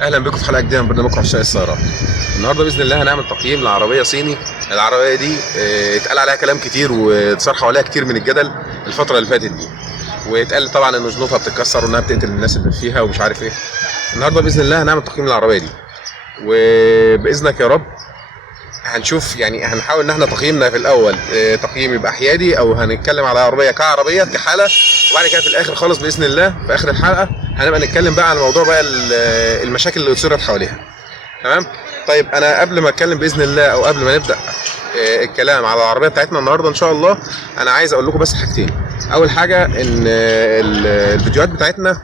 اهلا بكم في حلقه جديده من برنامجكم عشاق السيارات. النهارده باذن الله هنعمل تقييم لعربيه صيني. العربيه دي اتقال عليها كلام كتير واتصار حواليها كتير من الجدل الفتره اللي فاتت دي، واتقال طبعا ان جنوطها بتتكسر وانها بتقتل الناس اللي فيها ومش عارف ايه. النهارده باذن الله هنعمل تقييم للعربيه دي، وباذنك يا رب هنشوف يعني هنحاول ان احنا تقييمنا في الاول تقييم يبقى حيادي، او هنتكلم على عربيه كعربيه كحاله، وبعد كده في الاخر خالص باذن الله في اخر الحلقه هنبقى نتكلم بقى عن الموضوع بقى المشاكل اللي اثيرت حواليها. تمام. طيب انا قبل ما اتكلم باذن الله او قبل ما نبدا الكلام على العربيه بتاعتنا النهارده ان شاء الله، انا عايز اقول لكم بس حاجتين. اول حاجه ان الفيديوهات بتاعتنا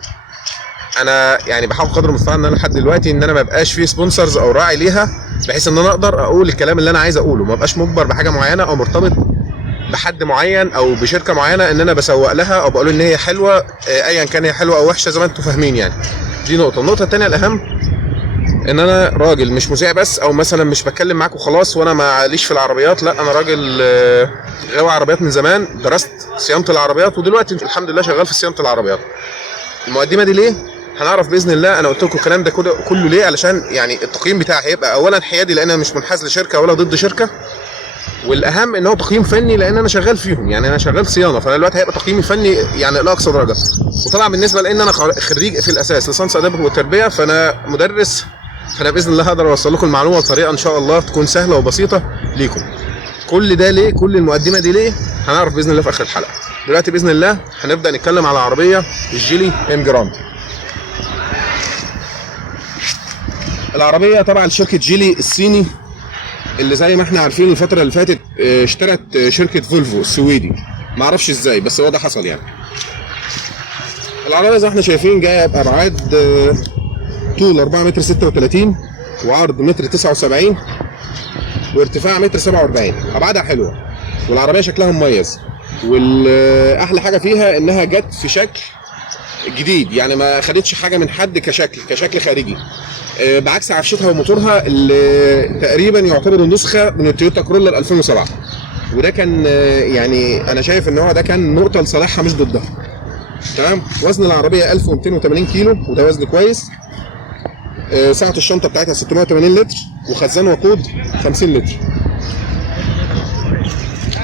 انا يعني بحاول قدر المستطاع ان انا لحد دلوقتي ان انا ما بقاش فيه سبونسرز او راعي ليها، بحيث ان انا اقدر اقول الكلام اللي انا عايز اقوله، ما بقاش مجبر بحاجه معينه او مرتبط بحد معين او بشركه معينه ان انا بسوق لها او بقول ان هي حلوه ايا كان هي حلوه او وحشه زي ما انتم فاهمين يعني. دي نقطه. النقطه الثانيه الاهم ان انا راجل مش مذيع بس، او مثلا مش بتكلم معاكم خلاص وانا معليش في العربيات، لا انا راجل غاوي عربيات من زمان، درست صيانه العربيات ودلوقتي الحمد لله شغال في صيانه العربيات. المقدمه دي ليه؟ هنعرف باذن الله. انا قلت لكم الكلام ده كله ليه؟ علشان يعني التقييم بتاعي هيبقى اولا حيادي لان انا مش منحاز لشركه ولا ضد شركه، والاهم ان هو تقييم فني لان انا شغال فيهم، يعني انا شغال صيانه، فانا دلوقتي هيبقى تقييمي فني يعني لاقصى درجه. وطبعا بالنسبه لان انا خريج في الاساس ليسانس اداب وتربيه، فانا مدرس، فانا باذن الله هقدر اوصل لكم المعلومه بطريقه ان شاء الله تكون سهله وبسيطه ليكم. كل ده ليه؟ كل المقدمه دي ليه؟ هنعرف باذن الله في اخر الحلقه. دلوقتي باذن الله هنبدا نتكلم على عربيه الجيلي ام جراند. العربيه طبعا شركه جيلي الصيني اللي زي ما احنا عارفين الفتره اللي فاتت اشترت شركه فولفو السويدي، ما اعرفش ازاي بس هو ده حصل يعني. العربيه زي ما احنا شايفين جايه بابعاد طول 4 متر 36 وعرض متر 79 وارتفاع متر 47. ابعادها حلوه والعربيه شكلها مميز، والاحلى حاجه فيها انها جت في شكل جديد، يعني ما خدتش حاجه من حد كشكل خارجي، بعكس عفشتها وموتورها اللي تقريبا يعتبر نسخه من التويوتا كرولا 2007. وده كان يعني انا شايف ان هو ده كان نقطه لصالحها مش ضدها. تمام. وزن العربيه 1280 كيلو وده وزن كويس. سعه الشنطه بتاعتها 680 لتر وخزان وقود 50 لتر.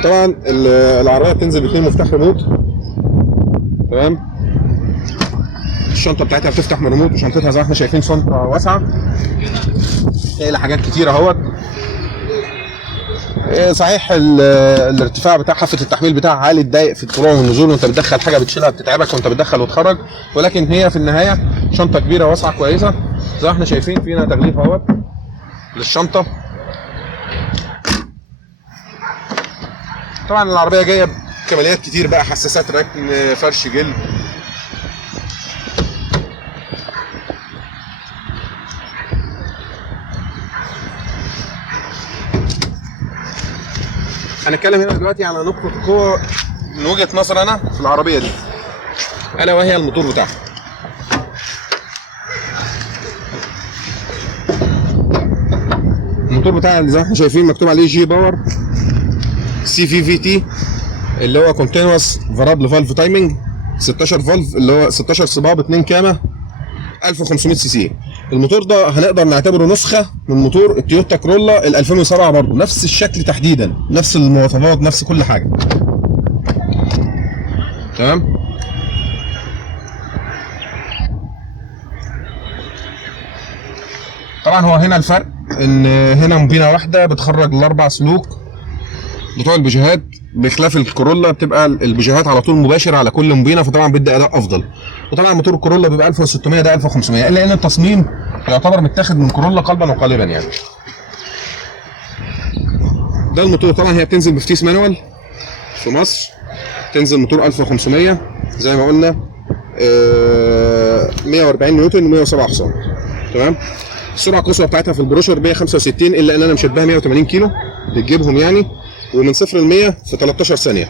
طبعا العربيه بتنزل باثنين مفتاح ريموت. تمام. الشنطه بتاعتها بتفتح من ريموت، وشنطتها زي ما احنا شايفين شنطه واسعه شايله حاجات كتير اهوت. صحيح الارتفاع بتاع حافه التحميل بتاعها عالي، تضايق في الطلوع والنزول وانت بتدخل حاجه بتشيلها بتتعبك وانت بتدخل وتخرج، ولكن هي في النهايه شنطه كبيره واسعه كويسه زي ما احنا شايفين. فينا تغليف اهوت للشنطه. طبعا العربيه جايه بكماليات كتير بقى، حساسات ركن، فرش جلد. هنتكلم هنا دلوقتي على نقطة قوة من وجهة نظر أنا في العربية دي، ألا وهي الموتور بتاعها. الموتور بتاعها اللي زي ما احنا شايفين مكتوب عليه جي باور سي في في تي، اللي هو كونتينوس فارابل فالف تايمنج، 16 فالف اللي هو 16 صباب 2 كامة 1500 سي سي. الموتور ده هنقدر نعتبره نسخه من موتور التويوتا كرولا ال 2007 برضه، نفس الشكل تحديدا، نفس المواصفات، نفس كل حاجه. تمام. طبعا هو هنا الفرق ان هنا مبينه واحده بتخرج الاربع سلوك بتوع البوجيهات، بخلاف الكورولا بتبقى البوجيهات على طول مباشر على كل مبينه، فطبعا بيدي اداء افضل. وطبعا موتور الكورولا بيبقى 1600 ده 1500، الا ان التصميم يعتبر متاخد من كورولا قلبا وقالبا يعني. ده الموتور. طبعا هي بتنزل بفتيس مانوال في مصر، تنزل موتور 1500 زي ما قلنا، 140 نيوتن و107 حصان. تمام. السرعه القصوى بتاعتها في البروشر 165، الا ان انا مشبهها 180 كيلو بتجيبهم يعني، ومن 0 ل 100 في 13 ثانيه.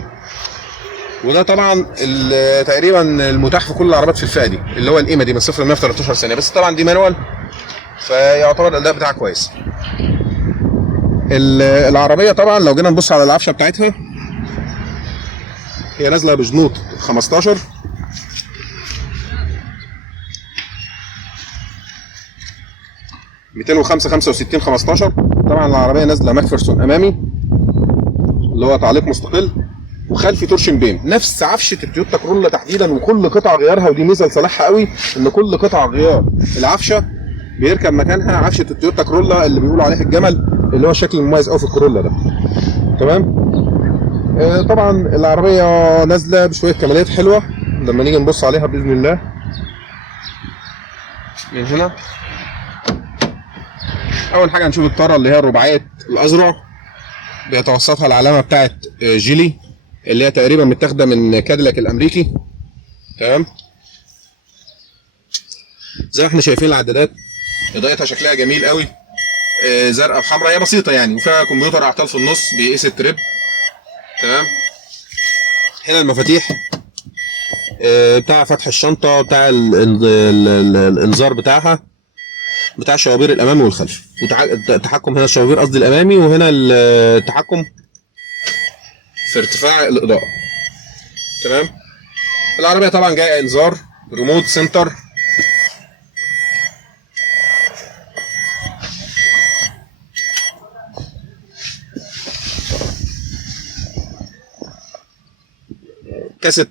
وده طبعا تقريبا المتاح في كل العربيات في الفئه دي، اللي هو القيمه دي من 0 ل 100 في 13 ثانيه، بس طبعا دي مانوال فيعتبر الاداء بتاعها كويس. العربيه طبعا لو جينا نبص على العفشه بتاعتها، هي نازله بجنوط 15، 205 65 15. طبعا العربيه نازله ماكفرسون امامي اللي هو تعليق مستقل، وخلفي تورشن بيم نفس عفشه التويوتا كرولا تحديدا، وكل قطع غيارها، ودي ميزه لصالحها قوي ان كل قطع غيار العفشه بيركب مكانها عفشه التويوتا كرولا اللي بيقولوا عليها الجمل، اللي هو الشكل المميز قوي في الكرولا ده. تمام. طبعا العربيه نازله بشويه كماليات حلوه لما نيجي نبص عليها باذن الله من هنا. اول حاجه هنشوف الطاره اللي هي الرباعيه الازرع، بيتوسطها العلامه بتاعت جيلي اللي هي تقريبا متاخده من كاديلاك الامريكي. تمام. زي ما احنا شايفين العدادات اضاءتها شكلها جميل قوي، زرقاء بحمراء، هي بسيطه يعني، وفيها كمبيوتر اعطال في النص بيقيس التريب. تمام. هنا المفاتيح بتاع فتح الشنطه، بتاع الانذار بتاعها، بتاع الشوابير الامامي والخلفي، والتحكم هنا الشوابير قصدي الامامي، وهنا التحكم في ارتفاع الاضاءه. تمام. العربيه طبعا جايه انذار ريموت سنتر. كاسيت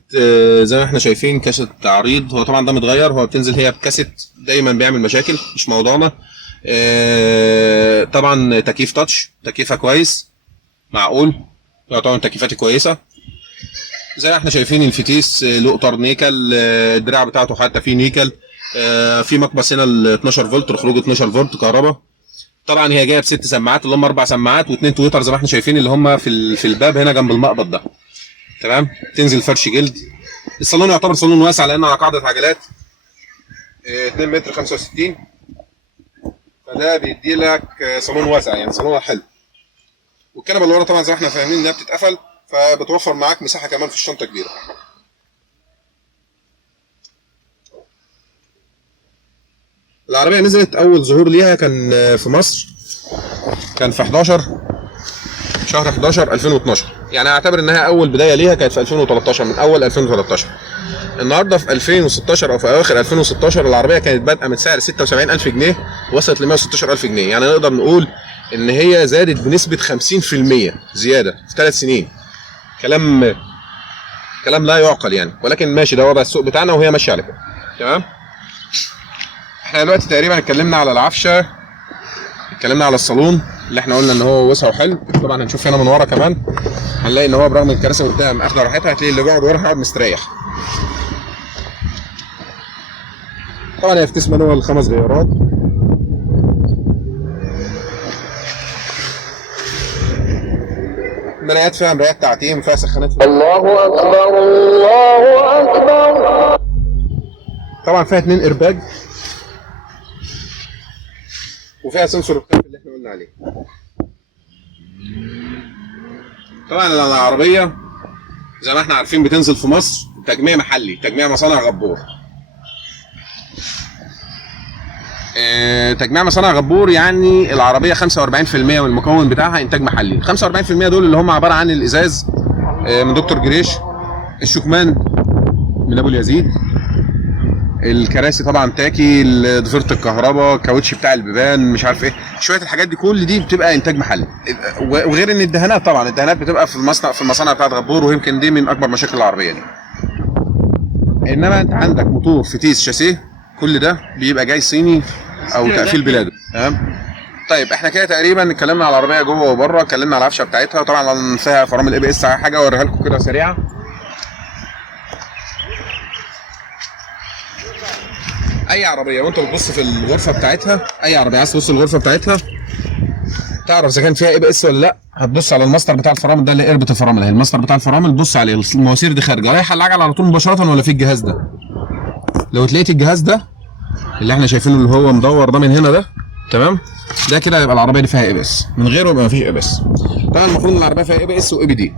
زي ما احنا شايفين، كاسيت عريض. هو طبعا ده متغير، هو بتنزل هي بكاسيت دايما بيعمل مشاكل، مش موضوعنا. طبعا تكييف تاتش، تكييفها كويس معقول، طبعا تكييفاتي كويسه. زي ما احنا شايفين الفتيس له اطار نيكل، الدراع بتاعته حتى فيه نيكل، في مقبس هنا ال 12 فولت لخروج 12 فولت كهرباء. طبعا هي جايه بست سماعات اللي هم 4 سماعات و2 تويتر زي ما احنا شايفين اللي هم في الباب هنا جنب المقبض ده. تمام. تنزل فرش جلد. الصالون يعتبر صالون واسع لان على قاعده عجلات 2 متر 65، فده بيدي لك صالون واسع يعني، صالون حلو. والكنبه اللي ورا طبعا زي ما احنا فاهمين انها بتتقفل، فبتوفر معاك مساحه كمان في الشنطه كبيره. العربيه نزلت اول ظهور ليها كان في مصر، كان في 11 شهر 11 2012، يعني اعتبر انها اول بدايه ليها كانت في 2013، من اول 2013. النهارده في 2016 او في اواخر 2016 العربيه كانت بادئه من سعر 76000 جنيه وصلت ل 116000 جنيه، يعني نقدر نقول ان هي زادت بنسبه 50% زياده في 3 سنين. كلام لا يعقل يعني، ولكن ماشي، ده وضع السوق بتاعنا وهي ماشيه على كده. تمام. احنا دلوقتي تقريبا اتكلمنا على العفشه، اتكلمنا على الصالون اللي احنا قلنا ان هو واسع وحلو. طبعا هنشوف هنا من ورا كمان، هنلاقي ان هو برغم الكراسي قدام اخده راحتها، هتلاقي اللي بيقعد ورا هيقعد مستريح. طبعا هي فتيس مانوال 5 غيارات. مرايات فيها مرايات تعتيم، فيها سخانات الله اكبر الله اكبر. طبعا فيها 2 ايرباج، وفيها سنسور الخلف اللي احنا قلنا عليه. طبعا العربيه زي ما احنا عارفين بتنزل في مصر تجميع محلي، تجميع مصانع غبور. تجميع مصانع غبور يعني العربيه 45% من المكون بتاعها انتاج محلي. 45% دول اللي هم عباره عن الازاز من دكتور جريش، الشكمان من ابو اليزيد، الكراسي طبعا تاكي، ضفيره الكهرباء، الكاوتش بتاع البيبان، مش عارف ايه، شويه الحاجات دي كل دي بتبقى انتاج محلي. وغير ان الدهانات، طبعا الدهانات بتبقى في المصانع بتاعت غبور، ويمكن دي من اكبر مشاكل العربيه دي. انما انت عندك موتور فتيس شاسيه، كل ده بيبقى جاي صيني او تقفيل بلاده. تمام. طيب احنا كده تقريبا اتكلمنا على العربيه جوه وبره، اتكلمنا على العفشه بتاعتها، طبعا فيها فرامل ABS. حاجه اوريها لكم كده سريعه. اي عربيه وانت بتبص في الغرفه بتاعتها، اي عربيه عايز تبص الغرفه بتاعتها تعرف اذا كان فيها ABS ولا لا، هتبص على الماستر بتاع الفرامل ده، اللي قربة الفرامل اهي، الماستر بتاع الفرامل بص عليه، المواسير دي خارجه رايحه العجله على طول مباشره ولا في الجهاز ده. لو تلاقيت الجهاز ده اللي احنا شايفينه اللي هو مدور ده من هنا ده، تمام، ده كده يبقى العربيه دي فيها ABS، من غيره يبقى مفيش ABS. طبعا المفروض ان العربيه فيها ABS وABD.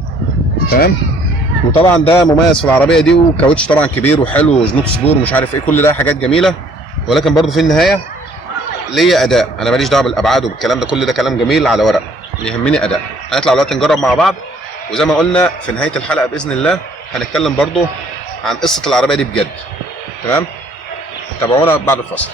تمام. وطبعا ده مميز في العربيه دي، وكاوتش طبعا كبير وحلو، وجنوط سبور ومش عارف ايه، كل ده حاجات جميله، ولكن برضه في النهايه ليا اداء، انا ماليش دعوه بالابعاد وبالكلام ده، كل ده كلام جميل على ورق، اللي يهمني اداء. هنطلع دلوقتي نجرب مع بعض، وزي ما قلنا في نهايه الحلقه باذن الله هنتكلم برضه عن قصه العربيه دي بجد. تمام. تابعونا بعد الفاصل.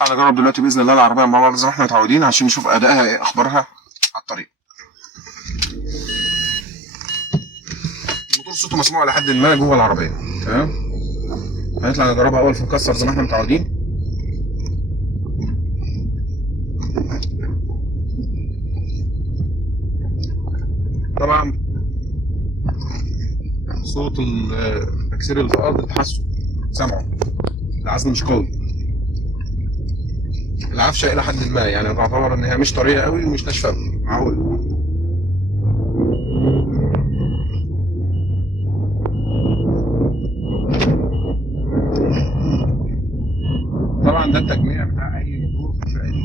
تعالى نجرب دلوقتي باذن الله العربيه مع بعض زي ما احنا متعودين عشان نشوف ادائها ايه، اخبارها على الطريق. الموتور صوته مسموع لحد ما جوه العربيه، تمام. هنطلع نجربها اول في مكسر زي ما احنا متعودين. طبعا صوت تكسير اللي في الارض تحسه سامعه، العزل مش قوي. العفشه الى حد ما يعني تعتبر ان هي مش طريه قوي ومش ناشفه قوي، معقول. طبعا ده التجميع بتاع اي موتور في الفئه دي،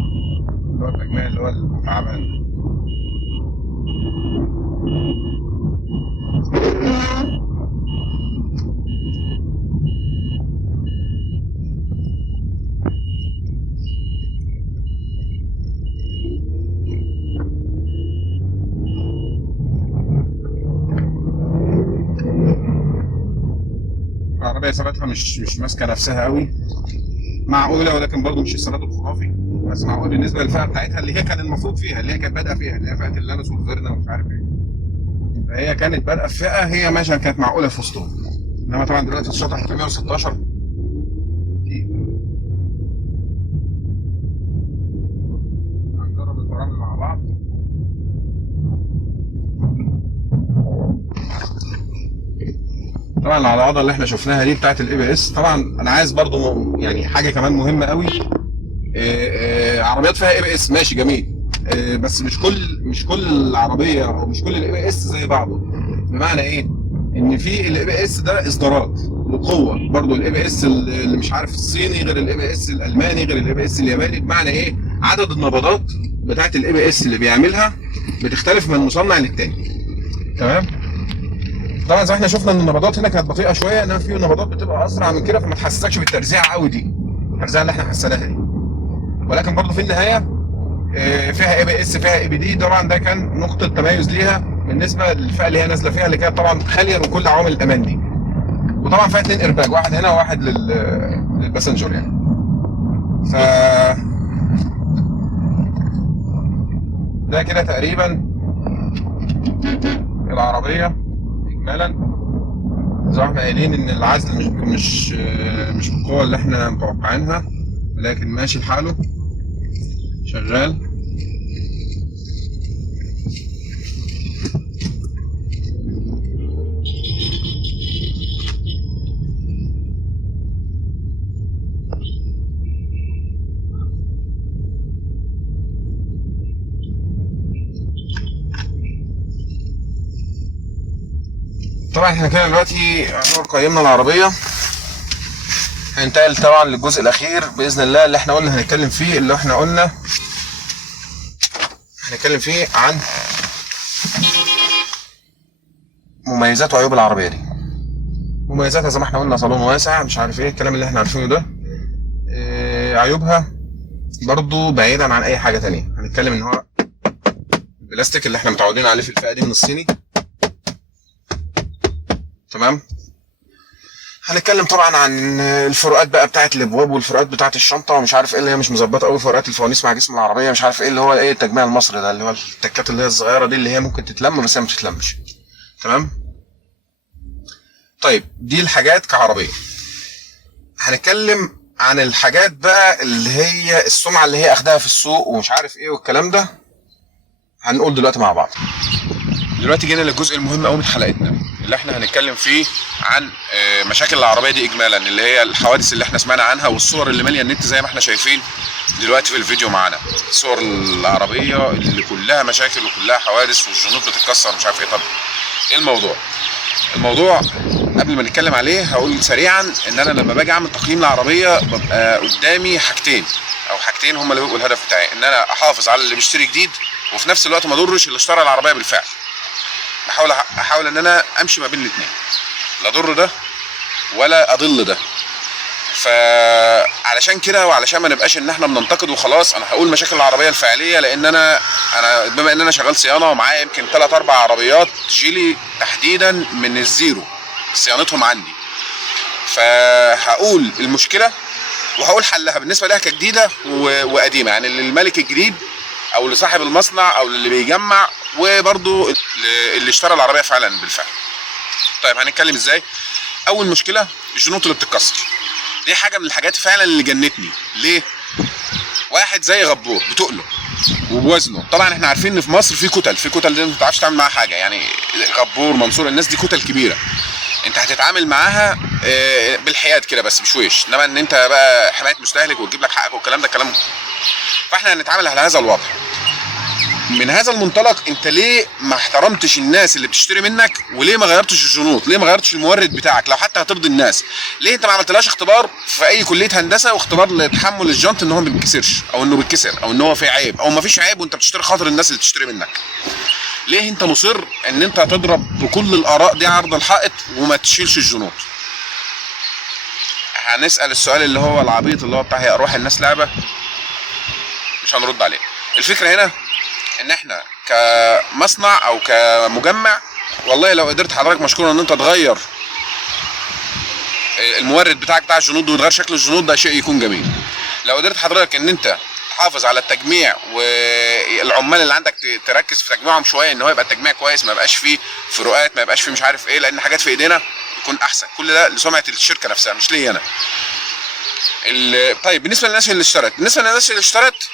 اللي هو التجميع اللي هو التعبان. العربية ثباتها مش ماسكة نفسها قوي، معقولة ولكن برضه مش الثبات الخرافي، بس معقول بالنسبة للفئة بتاعتها اللي هي كان المفروض فيها، اللي هي كانت بادئة فيها، اللي هي فئة اللانوس والفيرنا ومش عارف ايه. فهي كانت بادئة في فئة هي ماشية كانت معقولة في وسطهم. انما طبعا دلوقتي الشطح 316 هنجرب الفرامل مع بعض. طبعا العضله اللي احنا شفناها دي بتاعت الاي بي اس. طبعا انا عايز برضو يعني حاجه كمان مهمه قوي، عربيات فيها اي بي اس ماشي جميل، بس مش كل عربيه او مش كل الاي بي اس زي بعضه. بمعنى ايه؟ ان في الاي بي اس ده اصدارات وقوه، برضو الاي بي اس اللي مش عارف الصيني غير الاي بي اس الالماني غير الاي بي اس الياباني. بمعنى ايه؟ عدد النبضات بتاعت الاي بي اس اللي بيعملها بتختلف من مصنع للتاني، تمام. طبعا زي ما احنا شفنا ان النبضات هنا كانت بطيئه شويه، انما في نبضات بتبقى اسرع من كده فما تحسسكش بالترزيعه قوي دي، الترزيعه اللي احنا حسيناها دي. ولكن برضه في النهايه فيها اي بي اس فيها اي بي دي. طبعا ده كان نقطه تميز ليها بالنسبه للفئه اللي هي نازله فيها، اللي كانت طبعا خاليه من كل عوامل الامان دي. وطبعا فيها 2 ايرباج، واحد هنا وواحد للباسنجر يعني. ف ده كده تقريبا العربيه اجمالا. زي ما احنا قايلين ان العزل مش بالقوه اللي احنا متوقعينها، لكن ماشي لحاله شغال. طبعا احنا كده دلوقتي يعتبر قيمنا العربيه. هننتقل طبعا للجزء الاخير باذن الله اللي احنا قلنا هنتكلم فيه، اللي احنا قلنا هنتكلم فيه عن مميزات وعيوب العربيه دي. مميزاتها زي ما احنا قلنا صالون واسع مش عارف ايه الكلام اللي احنا عارفينه ده. عيوبها برضو بعيدا عن اي حاجه تانية، هنتكلم ان هو البلاستيك اللي احنا متعودين عليه في الفئه دي من الصيني، تمام. هنتكلم طبعا عن الفروقات بقى بتاعت الابواب والفروقات بتاعت الشنطه ومش عارف ايه اللي هي مش مظبطه قوي، فروقات الفوانيس مع جسم العربيه مش عارف ايه اللي هو ايه التجميع المصري ده، اللي هو التكات اللي هي الصغيره دي اللي هي ممكن تتلم بس هي ما بتتلمش، تمام. طيب دي الحاجات كعربيه. هنتكلم عن الحاجات بقى اللي هي السمعه اللي هي اخدها في السوق ومش عارف ايه والكلام ده، هنقول دلوقتي مع بعض. دلوقتي جينا للجزء المهم قوي من حلقتنا اللي احنا هنتكلم فيه عن مشاكل العربيه دي اجمالا، اللي هي الحوادث اللي احنا سمعنا عنها والصور اللي ماليه النت زي ما احنا شايفين دلوقتي في الفيديو معانا. صور العربيه اللي كلها مشاكل وكلها حوادث والجنوط بتتكسر مش عارف ايه. طب ايه الموضوع قبل ما نتكلم عليه هقول سريعا ان انا لما باجي اعمل تقييم للعربيه ببقى قدامي حاجتين هم اللي بيبقوا الهدف بتاعي، ان انا احافظ على اللي بيشتري جديد وفي نفس الوقت ما اضرش اللي اشترى العربيه بالفعل. احاول ان انا امشي ما بين الاثنين، لا اضر ده ولا اضل ده. فعلشان كده وعلشان ما نبقاش ان احنا بننتقد وخلاص، انا هقول مشاكل العربيه الفعليه، لان انا بما ان انا شغال صيانه ومعايا يمكن 3-4 عربيات جيلي تحديدا من الزيرو صيانتهم عندي، فهقول المشكله وهقول حلها بالنسبه لها كجديده وقديمه، يعني للمالك الجديد او لصاحب المصنع او للي بيجمع، وبرضو اللي اشترى العربيه فعلا بالفعل. طيب هنتكلم ازاي؟ اول مشكله الجنوط اللي بتتكسر، دي حاجه من الحاجات فعلا اللي جنتني. ليه؟ واحد زي غبور بتقله وبوزنه، طبعا احنا عارفين ان في مصر في كتل دي ما بتعرفش تعمل معاها حاجه، يعني غبور منصور الناس دي كتل كبيره، انت هتتعامل معاها بالحياد كده بس بشويش، انما ان انت بقى حمايه مستهلك وتجيب لك حقك والكلام ده كلام. فاحنا هنتعامل على هذا الوضع. من هذا المنطلق انت ليه ما احترمتش الناس اللي بتشتري منك، وليه ما غيرتش الجنوط، ليه ما غيرتش المورد بتاعك لو حتى هترضي الناس؟ ليه انت ما عملتلهاش اختبار في اي كليه هندسه واختبار لتحمل الجنط ان هو ما بيتكسرش او انه بيتكسر او ان هو في عيب او ما فيش عيب وانت بتشتري خاطر الناس اللي بتشتري منك؟ ليه انت مصر ان انت هتضرب بكل الاراء دي عرض الحائط وما تشيلش الجنوط؟ هنسال السؤال اللي هو العبيط اللي هو بتاع هي اروح الناس لعبه، مش هنرد عليه. الفكره هنا ان احنا كمصنع او كمجمع، والله لو قدرت حضرتك مشكور ان انت تغير المورد بتاعك بتاع الجنود وتغير شكل الجنود، ده شيء يكون جميل. لو قدرت حضرتك ان انت تحافظ على التجميع والعمال اللي عندك تركز في تجميعهم شويه، ان هو يبقى التجميع كويس، ما يبقاش فيه فروقات، ما يبقاش فيه مش عارف ايه، لان حاجات في ايدينا يكون احسن. كل ده لسمعه الشركه نفسها مش ليا انا. طيب بالنسبه للناس اللي اشترت،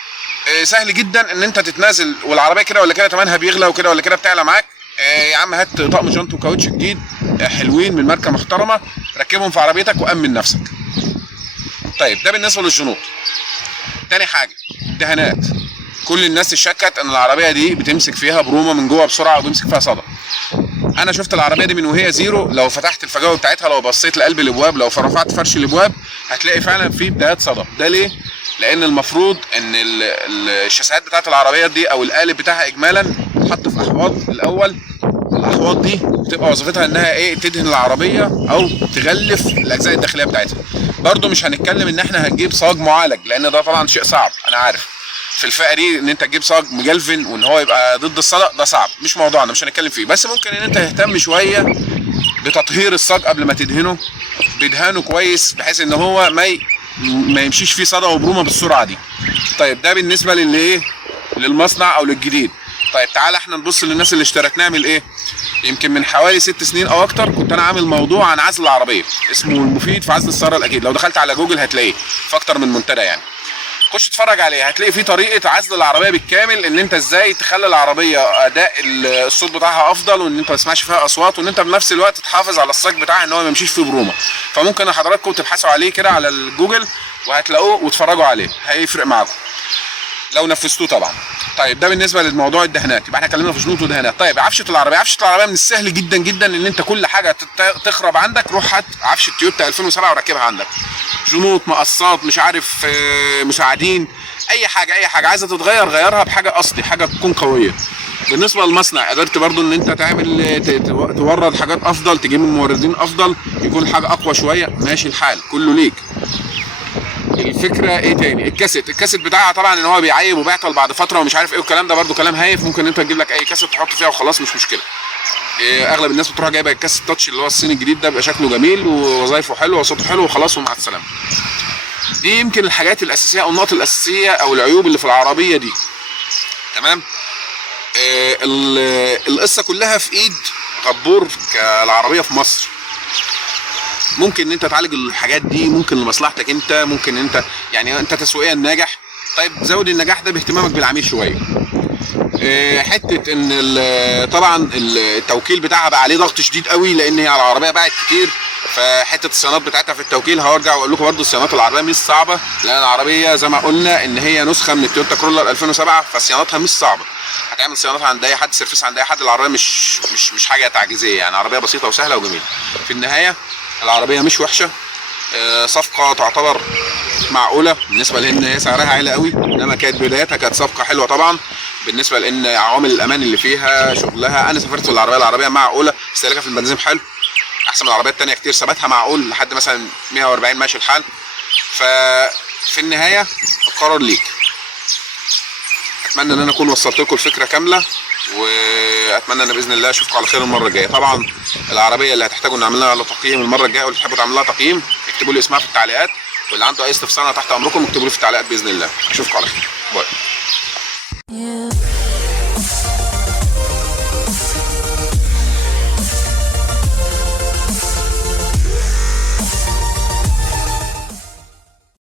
سهل جدا ان انت تتنازل، والعربيه كده ولا كده ثمنها بيغلى وكده ولا كده بتعلى معاك. يا عم هات طقم جنط وكاوتش جديد حلوين من ماركه محترمه، ركبهم في عربيتك وامن نفسك. طيب ده بالنسبه للجنوط. تاني حاجه الدهانات، كل الناس اشتكت ان العربيه دي بتمسك فيها برومه من جوه بسرعه وبيمسك فيها صدى. انا شفت العربيه دي من وهي زيرو، لو فتحت الفجاوه بتاعتها، لو بصيت لقلب الابواب، لو رفعت فرش الابواب، هتلاقي فعلا في بدايات صدى. ده ليه؟ لان المفروض ان الشاسيهات بتاعت العربيات دي او القالب بتاعها اجمالا بتحط في احواض الاول. الاحواض دي بتبقى وظيفتها انها ايه؟ تدهن العربيه او تغلف الاجزاء الداخليه بتاعتها. برده مش هنتكلم ان احنا هنجيب صاج معالج، لان ده طبعا شيء صعب، انا عارف في الفئه دي ان انت تجيب صاج مجلفن وان هو يبقى ضد الصدى، ده صعب، مش موضوعنا، مش هنتكلم فيه. بس ممكن ان انت تهتم شويه بتطهير الصاج قبل ما تدهنه، بدهانه كويس بحيث ان هو ما يمشيش فيه صدى وبرومه بالسرعه دي. طيب ده بالنسبه للايه؟ للمصنع او للجديد. طيب تعالى احنا نبص للناس اللي اشترت، نعمل ايه؟ يمكن من حوالي 6 سنين او اكتر كنت انا عامل موضوع عن عزل العربيه اسمه المفيد في عزل السياره الاكيد، لو دخلت على جوجل هتلاقيه في اكتر من منتدى، يعني خش اتفرج عليه، هتلاقي فيه طريقه عزل العربيه بالكامل، ان انت ازاي تخلي العربيه اداء الصوت بتاعها افضل، وان انت ما تسمعش فيها اصوات، وان انت بنفس الوقت تحافظ على الصاج بتاعها ان هو ما يمشيش فيه برومه. فممكن حضراتكم تبحثوا عليه كده على الجوجل وهتلاقوه واتفرجوا عليه، هيفرق معاكم لو نفذتوه طبعا. طيب ده بالنسبه للموضوع الدهانات، يبقى احنا اتكلمنا في جنوط ودهانات. طيب عفشه العربيه من السهل جدا جدا ان انت كل حاجه تخرب عندك روح هات عفشه تويوتا 2007 وركبها عندك. جنوط، مقصات، مش عارف مساعدين، اي حاجه عايزه تتغير غيرها بحاجه اصلي، حاجه تكون قويه. بالنسبه للمصنع قدرت برضو ان انت تعمل تورد حاجات افضل، تجيب من موردين افضل، يكون حاجه اقوى شويه، ماشي الحال، كله ليك. الفكره ايه تاني؟ الكاسيت بتاعها طبعا ان هو بيعيب وبيعطل بعد فتره ومش عارف ايه والكلام ده، برده كلام هايف. ممكن انت تجيب لك اي كاسيت تحط فيها وخلاص، مش مشكله. اغلب الناس بتروح جايبه الكاسيت تاتش اللي هو الصيني الجديد ده، بيبقى شكله جميل ووظايفه حلوه وصوته حلو وخلاص ومع السلامه. دي يمكن الحاجات الاساسيه او النقط الاساسيه او العيوب اللي في العربيه دي. تمام. القصه كلها في ايد غبور كالعربيه في مصر. ممكن ان انت تعالج الحاجات دي، ممكن لمصلحتك انت، ممكن انت يعني انت تسويقيا ناجح. طيب زود النجاح ده باهتمامك بالعميل شويه. حته ان طبعا التوكيل بتاعها بقى عليه ضغط شديد قوي، لان هي على العربيه باعت كتير، فحته الصيانات بتاعتها في التوكيل هرجع واقول لكم برده الصيانات العربيه مش صعبه، لان العربيه زي ما قلنا ان هي نسخه من التويوتا كرولر 2007، فصيانتها مش صعبه. هتعمل صيانتها عند اي حد، سيرفيس عند اي حد، العربيه مش حاجه تعجيزيه، يعني عربيه بسيطه وسهله وجميله. في النهايه العربيه مش وحشه، صفقه تعتبر معقوله بالنسبه لان هي سعرها عالي قوي، انما كانت بدايتها كانت صفقه حلوه طبعا، بالنسبه لان عوامل الامان اللي فيها شغلها. انا سافرت العربيه معقوله، استهلاكها في البنزين حلو، احسن من العربيات الثانيه كتير، ثباتها معقول لحد مثلا 140 ماشي الحال. ففي النهايه القرار ليك. اتمنى ان انا اكون وصلت لكم الفكره كامله، واتمنى ان باذن الله اشوفكم على خير المره الجايه. طبعا العربيه اللي هتحتاجوا نعمل لها تقييم المره الجايه، واللي تحبوا تعملوا لها تقييم اكتبوا لي اسمها في التعليقات واللي عنده اي استفسار أنا تحت امركم، اكتبوا لي في التعليقات باذن الله. اشوفكم على خير.